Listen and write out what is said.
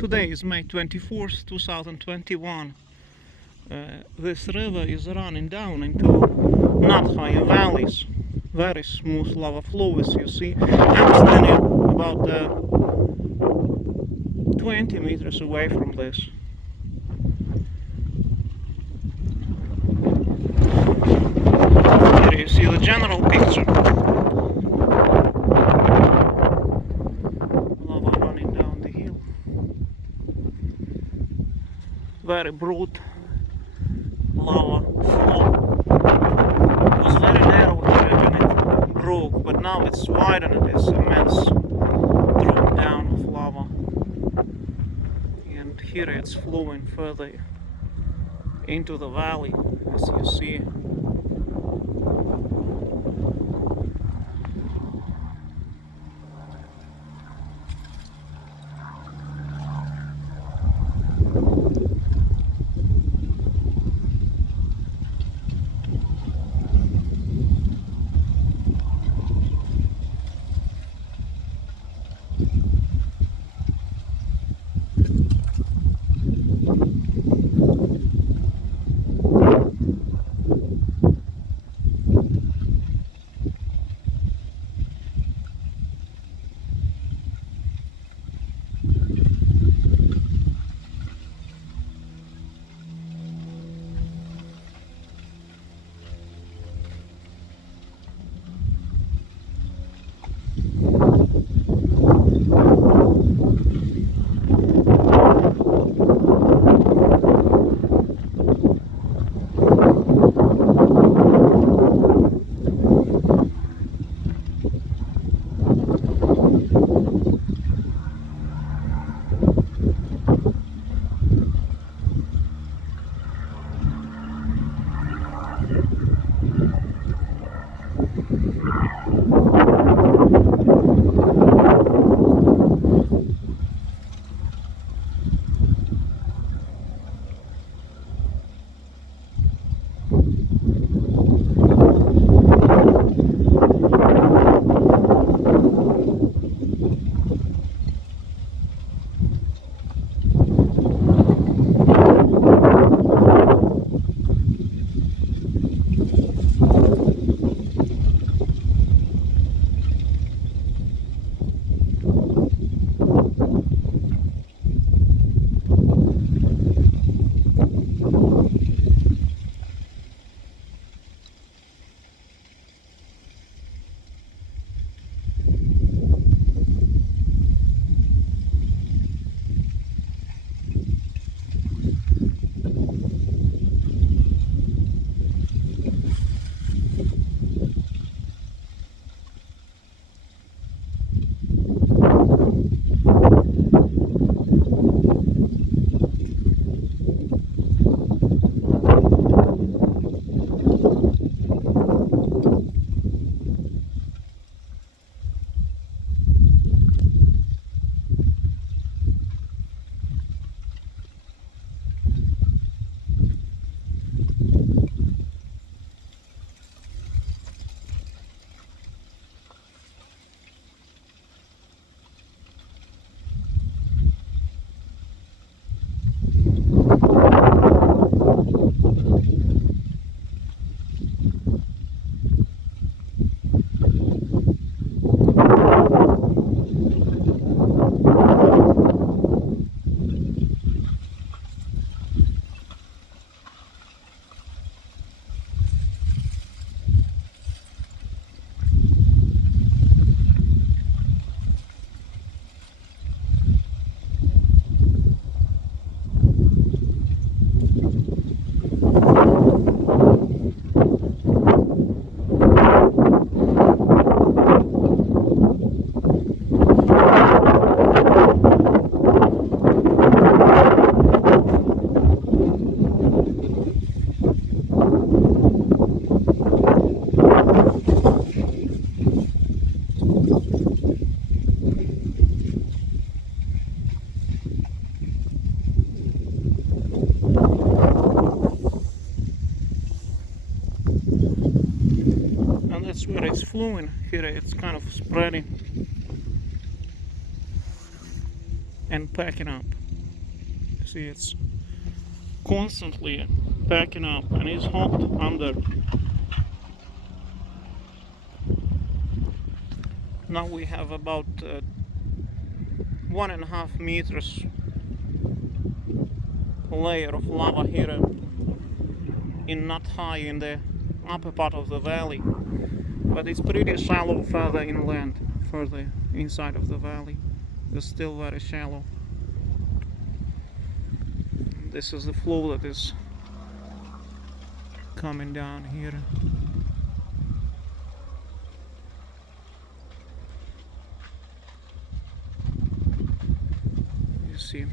Today is May 24th, 2021. This river is running down into Natthagi valleys. Very smooth lava flow, as you see. I'm standing about 20 meters away from this. Here you see the general picture. Lava running down the hill. Very broad lava flow. It was very narrow here when it broke, but now it's wide and it is immense drop down of lava. And here it's flowing further into the valley, as you see. That's where it's flowing. Here it's kind of spreading and packing up. See, it's constantly backing up and it's hot under. Now we have about 1.5 meters layer of lava here in Natthagi, in the upper part of the valley, but it's pretty shallow further inland, further inside of the valley. It's still very shallow. This is the flow that is coming down here. You see.